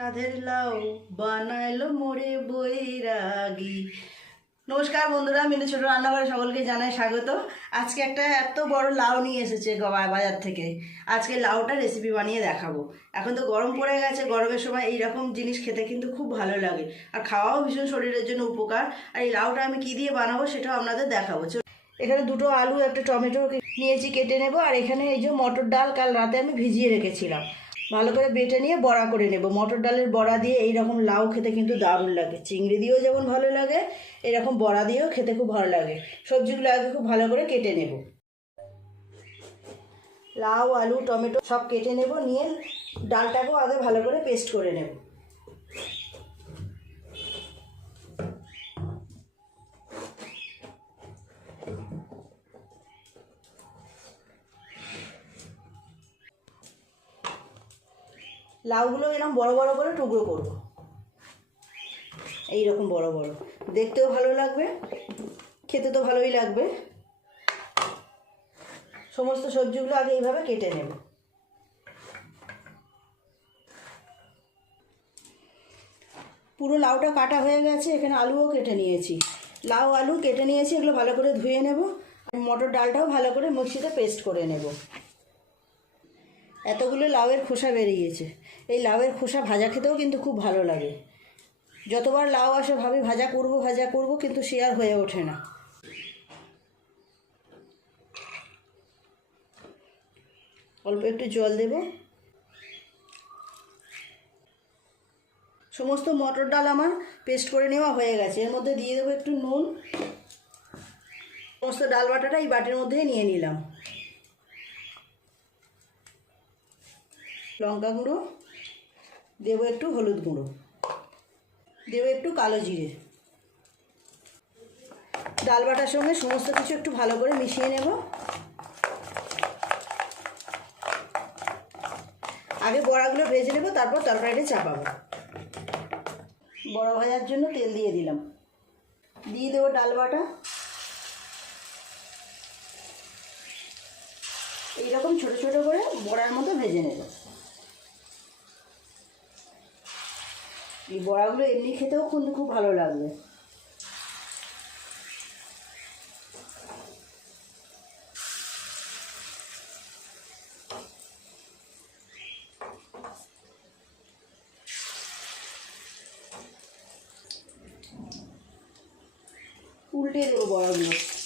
রাধের লাউ বানাইলো মোরে বৈরাগী। নমস্কার বন্ধুরা, মিনু ছোট রান্নাঘরে সকলকে জানাই স্বাগত। আজকে একটা এত বড় লাউ নিয়ে এসেছে বাজার থেকে। আজকে লাউটা রেসিপি বানিয়ে দেখাবো। এখন তো গরম পড়ে গেছে, গরমের সময় এইরকম জিনিস খেতে কিন্তু খুব ভালো লাগে। আর খাওয়াও ভীষণ শরীরের জন্য উপকার। আর এই লাউটা আমি কি দিয়ে বানাবো সেটাও আপনাদের দেখাবো। এখানে দুটো আলু, একটা টমেটো নিয়েছি, কেটে নেব। আর এখানে এই যে মটর ডাল কাল রাতে আমি ভিজিয়ে রেখেছিলাম। ভালো করে বেটে নিয়ে বড়া করে নেব। মটর ডালের বড়া দিয়ে এই রকম লাউ খেতে কিন্তু দারুণ লাগে। চিংড়ি দিয়েও যেমন ভালো লাগে, এরকম বড়া দিয়েও খেতে খুব ভালো লাগে। সবজিগুলো আগে খুব ভালো করে কেটে নেব। লাউ, আলু, টমেটো সব কেটে নেব, নিয়ে ডালটাকেও আগে ভালো করে পেস্ট করে নেব। লাউগুলো এরকম বড় বড় করে টুকরো করব। এই রকম বড় বড়। দেখতেও ভালো লাগবে, খেতে তো ভালোই লাগবে। সমস্ত সবজিগুলো আগে এইভাবে কেটে নেব। পুরো লাউটা কাটা হয়ে গেছে, এখানে আলুও কেটে নিয়েছি। লাউ, আলু কেটে নিয়েছি, এগুলো ভালো করে ধুয়ে নেব। আর মটর ডালটাও ভালো করে মিক্সিতে পেস্ট করে নেব। এতগুলো লাউয়ের খোসা বেরিয়েছে। এই লাউয়ের খোসা ভাজা খেতেও কিন্তু খুব ভালো লাগে। যতবার লাউ আসে ভাবি ভাজা করব ভাজা করব, কিন্তু সে আর হয়ে ওঠে না। অল্প একটু জল দেব। সমস্ত মটর ডাল আমার পেস্ট করে নেওয়া হয়ে গেছে। এর মধ্যে দিয়ে দেবো একটু নুন। সমস্ত ডাল বাটাটা এই বাটির মধ্যেই নিয়ে নিলাম। লঙ্কা গুঁড়ো। দেবো একটু হলুদ গুঁড়ো। দেবো একটু কালো জিরে। ডাল বাটার সঙ্গে সমস্ত কিছু একটু ভালো করে মিশিয়ে নেব। আগে বড়াগুলো ভেজে নেব, তারপর তরকারিটা চাপাবো। বড়া ভাজার জন্য তেল দিয়ে দিলাম। দিয়ে দেবো ডাল বাটা। এইরকম ছোট ছোট করে বড়ার মতো ভেজে নেব। এই বড়াগুলো এমনি খেতেও কিন্তু খুব ভালো লাগবে। উল্টে দেবো বড়াগুলো।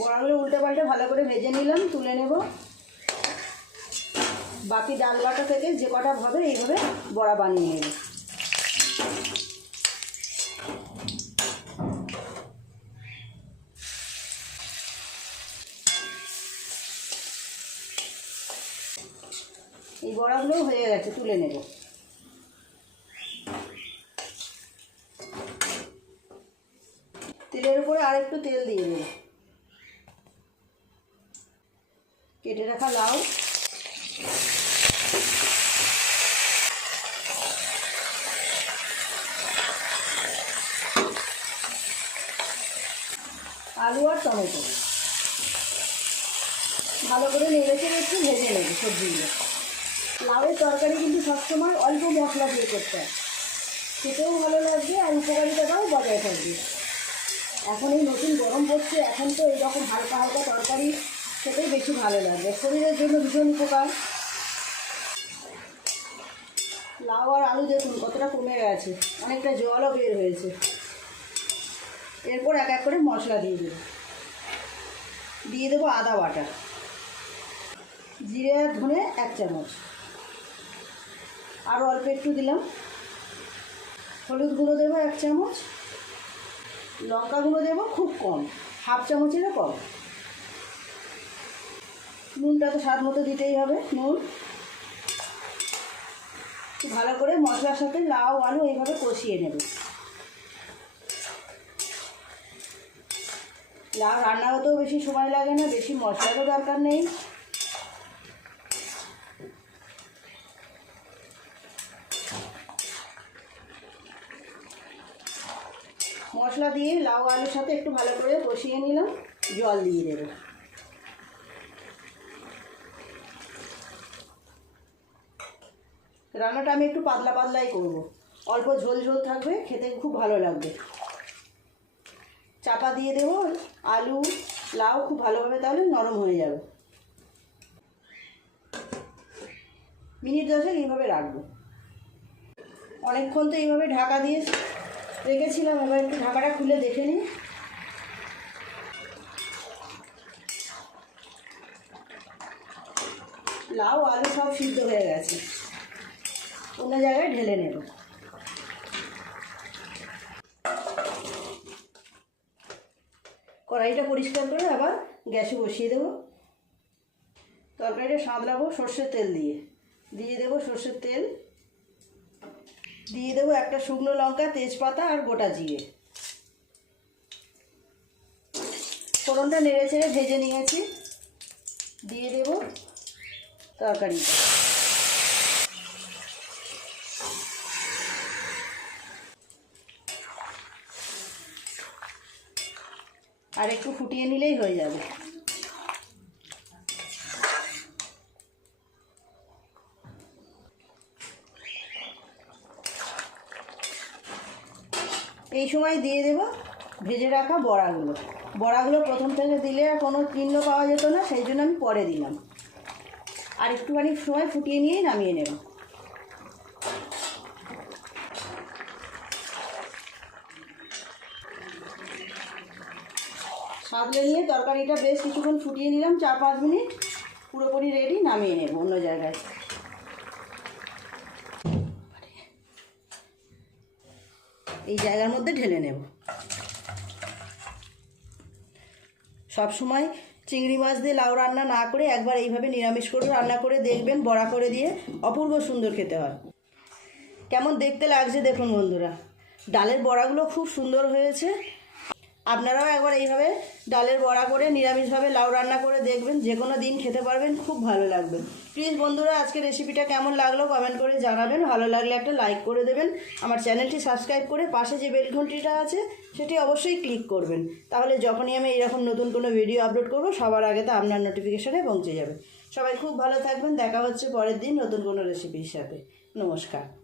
বড়াগুলো উল্টে পাল্টে ভালো করে ভেজে নিলাম, তুলে নেব। বাকি ডাল বাটা থেকে যে কটা হবে এইভাবে বড়া বানিয়ে নেব। এই বড়াগুলো হয়ে গেছে, তুলে নেব। তেলের উপরে আর একটু তেল দিয়ে দেবো। কেটে রাখা লাউ। আলু আর টমেটো। ভালো করে নেড়েছে একটু ভেজে নেবে সবজিগুলো। লাউয়ের তরকারি কিন্তু সবসময় অল্প মশলা দিয়ে করতে হয়। খেতেও ভালো লাগবে আর উপকারিতাটাও বজায় থাকবে। এখন এই নতুন গরম পড়ছে, এখন তো এইরকম হালকা হালকা তরকারি খেতেই বেশি ভালো লাগবে শরীরের জন্য ভীষণ উপকার। লাউ আর আলু দেখুন, কতটা কমে গেছে। অনেকটা জলও বের হয়েছে। এরপর এক এক করে মশলা দিয়ে দেবো। দিয়ে দেবো আদা বাটা। জিরে ধনে এক চামচ। আরও অল্প একটু দিলাম। হলুদ গুঁড়ো দেবো এক চামচ। লঙ্কা গুঁড়ো দেবো খুব কম, হাফ চামচেরও কম। নুনটা তো স্বাদ মতো দিতেই হবে, নুন। ভালো করে মশলার সাথে লাউ, আলু এইভাবে কষিয়ে নেব। লাউ রান্না হতেও বেশি সময় লাগে না, বেশি মশলারও দরকার নেই। মশলা দিয়ে লাউ, আলুর সাথে একটু ভালো করে কষিয়ে নিলাম, জল দিয়ে দেবো। রান্নাটা আমি একটু পাতলা পাতলাই করব। অল্প ঝোল ঝোল থাকবে, খেতে খুব ভালো লাগবে। চাপা দিয়ে দেবো আলু, লাউ খুব ভালোভাবে তাহলে নরম হয়ে যাবে। মিনিট দশেক এইভাবে রাখব। অনেকক্ষণ তো এইভাবে ঢাকা দিয়ে রেখেছিলাম, এবার একটু ঢাকাটা খুলে দেখে নিই। লাউ, আলু সব সিদ্ধ হয়ে গেছে। অন্য জায়গায় ঢেলে নেব। কড়াইটা পরিষ্কার করে আবার গ্যাসে বসিয়ে দেবো। তরকারিটা সাঁতলাবো সর্ষের তেল দিয়ে। দিয়ে দেবো সর্ষের তেল। দিয়ে দেবো একটা শুকনো লঙ্কা, তেজপাতা আর গোটা জিরে। ফোড়নটা নেড়ে চেড়ে ভেজে নিয়েছি। দিয়ে দেবো তরকারিটা। আর একটু ফুটিয়ে নিলেই হয়ে যাবে। এই সময় দিয়ে দেব ভেজে রাখা বড়াগুলো। বড়াগুলো প্রথম থেকে দিলে আর কোনো চিহ্ন পাওয়া যেত না, সেই জন্য আমি পরে দিলাম। আর একটুখানি সময় ফুটিয়ে নিয়েই নামিয়ে নেব। সাবলে নিয়ে তরকারিটা বেশ কিছুক্ষণ ফুটিয়ে নিলাম, চার পাঁচ মিনিট। পুরোপুরি রেডি নামিয়ে নেব অন্য জায়গায়। এই জায়গার মধ্যে ঢেলে নেব। সব সময় চিংড়ি মাছ দিয়ে লাউ রান্না না করে একবার এইভাবে নিরামিষ করে রান্না করে দেখবেন, বড়া করে দিয়ে অপূর্ব সুন্দর খেতে হয়। কেমন দেখতে লাগছে দেখুন বন্ধুরা। ডালের বড়াগুলো খুব সুন্দর হয়েছে। আপনারাও একবার এইভাবে ডালের বড়া করে নিরামিষভাবে লাউ রান্না করে দেখবেন যে কোনো দিন খেতে পারবেন, খুব ভালো লাগবে। প্লিজ বন্ধুরা আজকে রেসিপিটা কেমন লাগল কমেন্ট করে জানাবেন। ভালো লাগলে একটা লাইক করে দেবেন। আমার চ্যানেলটি সাবস্ক্রাইব করে পাশে যে বেল ঘন্টিটা আছে, সেটি অবশ্যই ক্লিক করবেন। তাহলে যখনই আমি এরকম নতুন কোনো ভিডিও আপলোড করব, সবার আগে তো আপনার নোটিফিকেশানে পৌঁছে যাবে। সবাই খুব ভালো থাকবেন। দেখা হচ্ছে পরের দিন নতুন কোনো রেসিপির সাথে। নমস্কার।